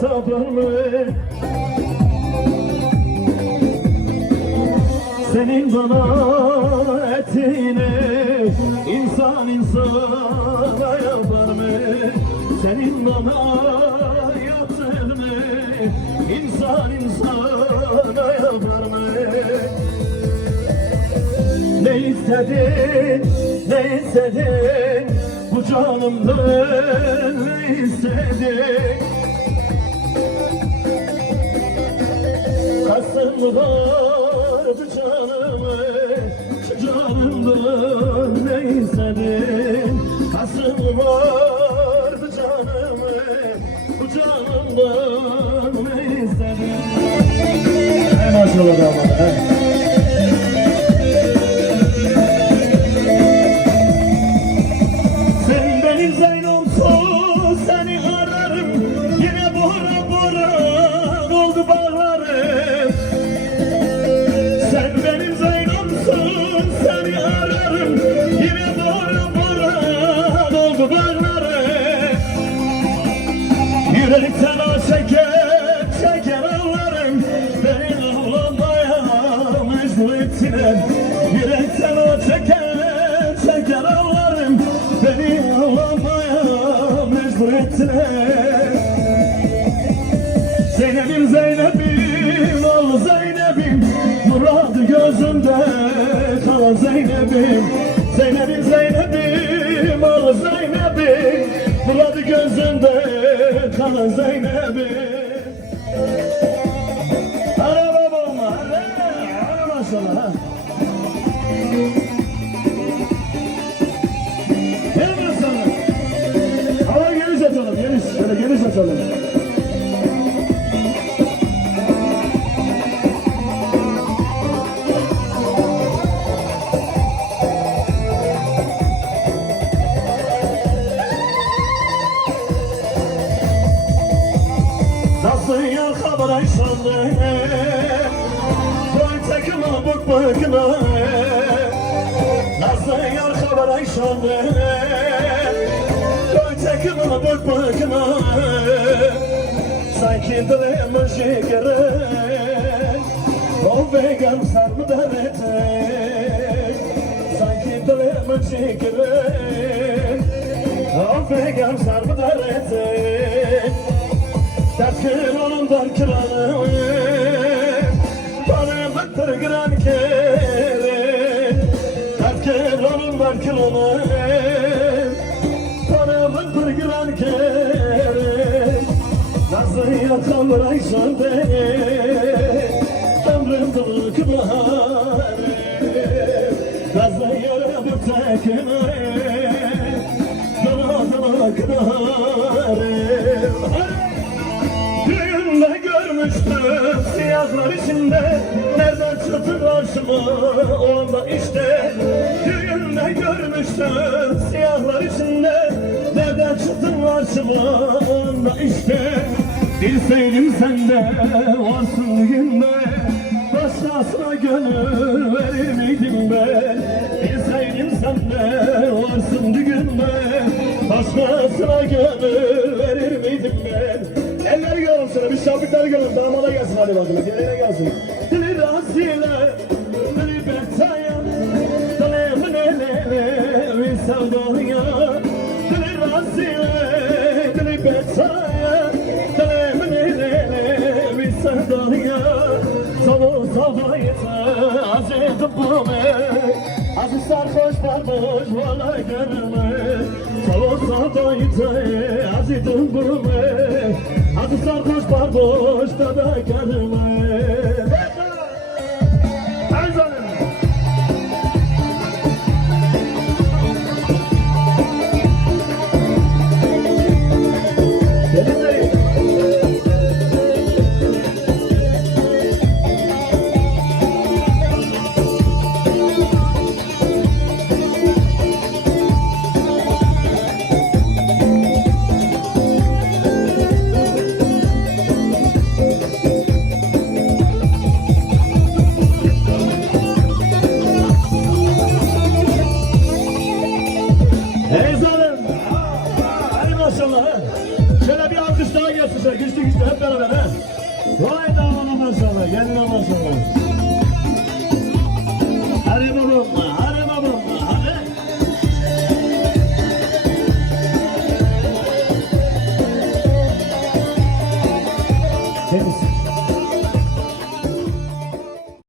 Tapar mı? Senin bana ettiğini insan insana yapar mı? Senin bana yaptığını insan insana yapar mı? Ne istedin, ne istedin Bu canımdan ne istedin Kasım var bu canımı Şu canımdan ne istedin Kasım var bu canımı Bu canımdan ne istedin Hey maşallah damat he. Yürekten o şeker şeker ağlarım Beni ağlamaya mecbur ettiler. Yürekten o şeker şeker ağlarım Beni ağlamaya mecbur ettiler. Zeynep'im Zeynep'im ol Zeynep'im. Muradı gözümde kal Zeynep'im. Zeynep'im Zeynep'im kal Zeynep'im Ara babam ara ara maşallah ha. Gel burası sana. Hava geniş açalım geniş şöyle geniş açalım. Boy tekime bak bakına haber ayşandı? Boy bak bakına Sanki dilim şekeri O vegan sarmı derete Sanki dilim şekeri O vegan sarmı derete Derkir onun derkiranı Bana baktır gran kere Derkir onun gran kere Nasıl yakan bıraksan beni Ömrüm dolu kıbları Nasıl yara görmüştüm siyahlar içinde çıktı karşıma o anda işte. Düğünde görmüştüm siyahlar içinde. Nereden çıktı karşıma o anda işte. Bilseydim sende varsın günde Başkasına gönül verir miydim ben Bilseydim sende varsın düğünde Başkasına gönül verir miydim ben Elleri görün sana, bir şapikler görün, damada gelsin hadi bakalım, gelene gelsin. Aziz sarhoş varmış, valla görme. Sabah sabah yeter, azizim bu me. Aziz sarhoş varmış, da da görme. Şöyle bir alkış daha gelsin şöyle güçlü güçlü hep beraber he. Vay damana maşallah, geline maşallah.